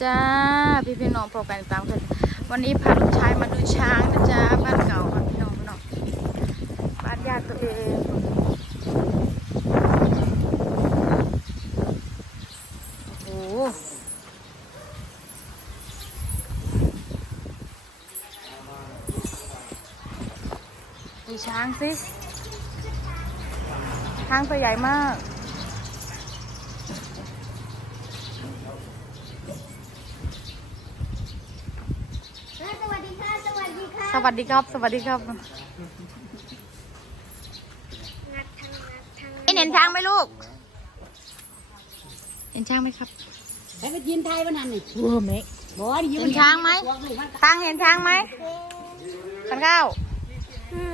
จ้า พี่พี่น้องพอกันตามกันวันนี้พาลูกชายมาดูช้างนะจ๊ะบ้านเก่าค่ะพี่น้องพี่น้องบ้านญาติตัวเองโอ้โหดูช้างสิช้างตัวใหญ่มาก สวัสดีค่ะ สวั สดีค่ะสวัสดีครับ สวัสดีครับงัดทางงัดทางเห็นช้างไหมลูก เห็นช้างไหมครับให้ไปยินไทยวันนั้นนี่เวอร์เมกบอกว่ายืเห็นช้างไหมตังเห็นช้างไหมขันข้าว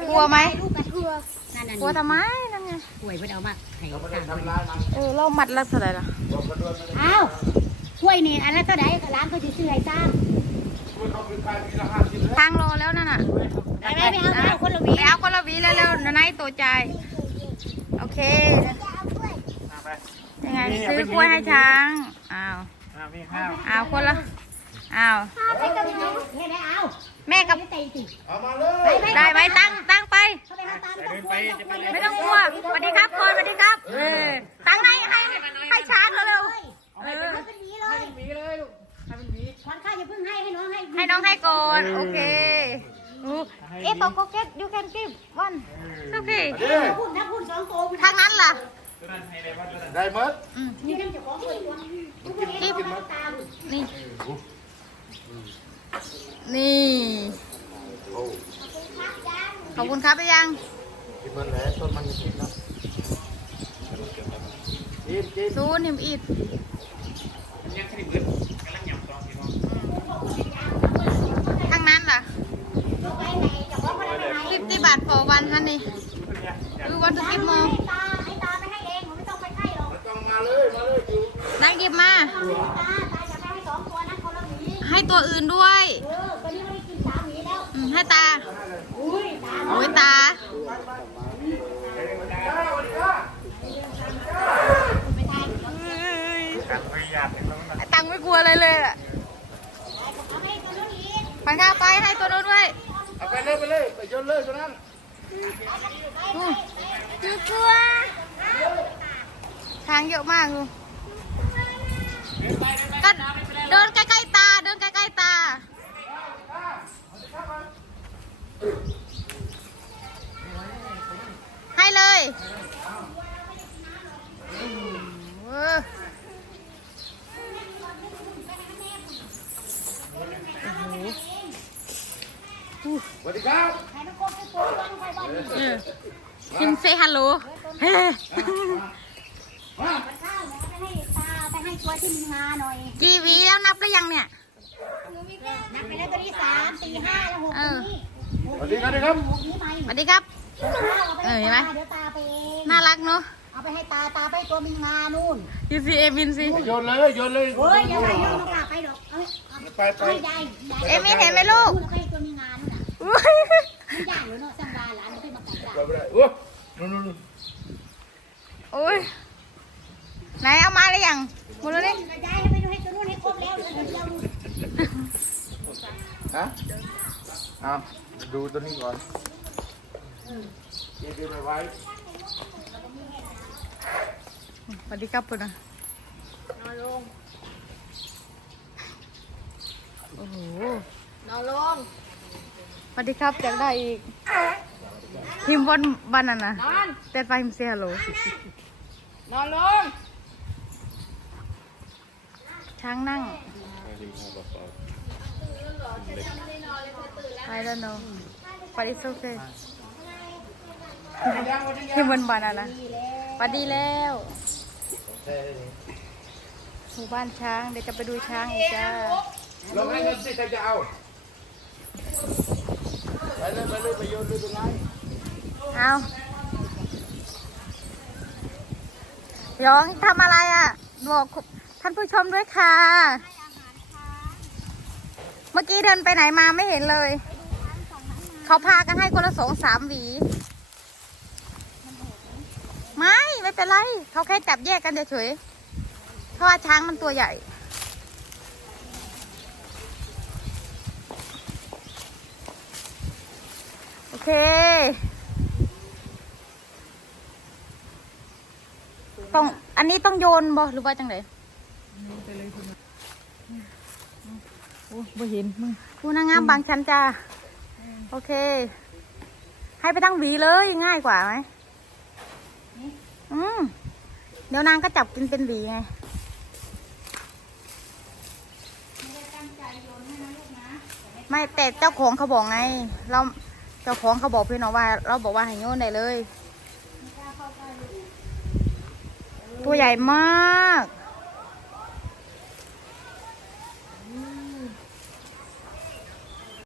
กลัวไหมลูกกระทัวนั่นน่ะกลัวทำไมนั่นไงป่วยเพื่อเอามาให้ต่างเออเรามัดลักษณะล่ะอ้าวป่วยนี่อันนั้นเท่าไหร่ร้านเขาจะซื้อให้ตาม ทางรอแล้วนั่นน่ะไปไปไปเอาไปเอาคนละหวีไปเอาคนละหวีเร็วๆนะนายตัวใจ โอเค ยังไงซื้อกล้วยให้ช้างอ้าวอ่ามีข้าวอ้าวคนละอ้าวไปกับหนูให้ได้เอาแม่กับไปตีสิเอามาเลยไปไปได้ไหมตั้งตั้งไปเขาไปหาตามไม่ต้องไปกลัวจะไป ไม่ต้องกลัวสวัสดีครับคนสวัสดีครับ น้องให้ให้น้องให้ก่อน โอเคอู้เอ๊ะบอกก็เก็ต you can give one โอเคถ้าพูดถ้าพูดสองโตทางนั้นล่ะ ได้หมดอืมนี่กันจะของเลยทุกคนเห็นเขาตามนี่ นี่ขอบคุณครับไปยังกินมันแล้วต้นมันกินแล้วกินกินซูนิมอีด มันยังขึ้นเบิดกำลังหยำตองพี่น้อง ทางนั้นล่ะ ไปไหนจะของอะไรไปไหน ฟิฟตี้บา ท for one ฮันนี่ดูวันทุกกิบโมงตาให้ตาไปให้เองไม่ต้องไปให้หรอกต้องมาเลยมาเลยอยู่นั่งหยิบมาตาตาจะไปให้สองตัวนั้นคนละหวีให้ตัวอื่นด้วยเออตอนนี้เขาได้กินสามหวีแล้วอืมให้ตาอุ้ยตาโอ้ยตาไม่ได้การพยายามเป็นต้องนะตังไม่กลัวอะไรเลยอะเอาให้ตัวนู้นอีกปันข้าวไปให้ตัวนู้นด้วยเอาไปเลยไปเลยไปโยนเลยตัวนั้น อืมดูตัวช้างเยอะมากดูก็เดินใกล้ๆตา เดินใกล้ๆตา ให้เลยเออโอ้โห สวัสดีครับ ให้น้องกบไปตัววันไปบ้านนี้ เออ คิมเซฮัลโหลเฮ้มาข้าวเนี่ยไปให้ตาไปให้ตัวที่มีงาหน่อยกี่หวีแล้วนับหรือยังเนี่ย นับไปแล้วตัวที่สามสี่ห้าแล้วหกตัวนี้สวัสดีครับครับหกนี้ไหมสวัสดีครับ เออเห็นไหมเดี๋ยวตาไปเองน่ารักเนาะเอาไปให้ตาตาไปตัวมีงานู่นยูซีเอมินซีโยนเลยโยนเลยเฮ้ยอย่าไปโยนน้องกาไปดอกเอาเอาไปไปเอาให้ยายยายเอมินเห็นไหมลูก มีงานู่นน่ะอุ๊ยไม่ยากหรือเนาะสังวาหลานไม่ได้มาไก่ยากไปไปโอ้นู่นนู่นโอ้ยไหนเอามาหรือยังหมดแล้วนี่ยายให้ไปดูให้ตัวนู้นให้ครบแล้วเดี๋ยวเดี๋ยวดูฮะเอาดูตัวนี้ก่อนเก็บไปไว้สวัสดีครับปุ่นนะโอ้โหนอนลงส วัสดีครับอยากได้อีกพิมพ์บนบันนั่นนะนอน แต่ไฟพิมพ์เซฮัลโหลนอนลง ช้างนั่ง I don't know but it's okay พิมพ์บนบันนั่นนะสวัสดีแล้วหมู่บ้านช้าง เดี๋ยวจะไปดูช้างอีกจ้าลงให้เงินสิใครจะเอาไป เลยไปเลยไปโยนเลยตรงนั้นเอายองทำอะไรอะบอกท่านผู้ชมด้วยค่ะ เมื่อกี้เดินไปไหนมาไม่เห็นเลย เขาพากันให้คนละสองสามหวี ไม่ ไม่เป็นไร เขาแค่จับแยกกันเฉยๆเพราะว่าช้างมันตัวใหญ่ เค ต้อง อันนี้ต้องโยนบ่หรือว่าจังไดโอ้บ่เห็นมึงผู้นางงามบางชั้นจ้า โอเค ให้ไปตั้งหวีเลยง่ายกว่าไหมอืมเดี๋ยวนางก็จับกินเป็นหวีไงไม่แต่เจ้าของเขาบอกไง เรา เจ้าของเขาบอกพี่น้องว่า เราบอกว่าให้โยนได้เลย ตัวใหญ่มาก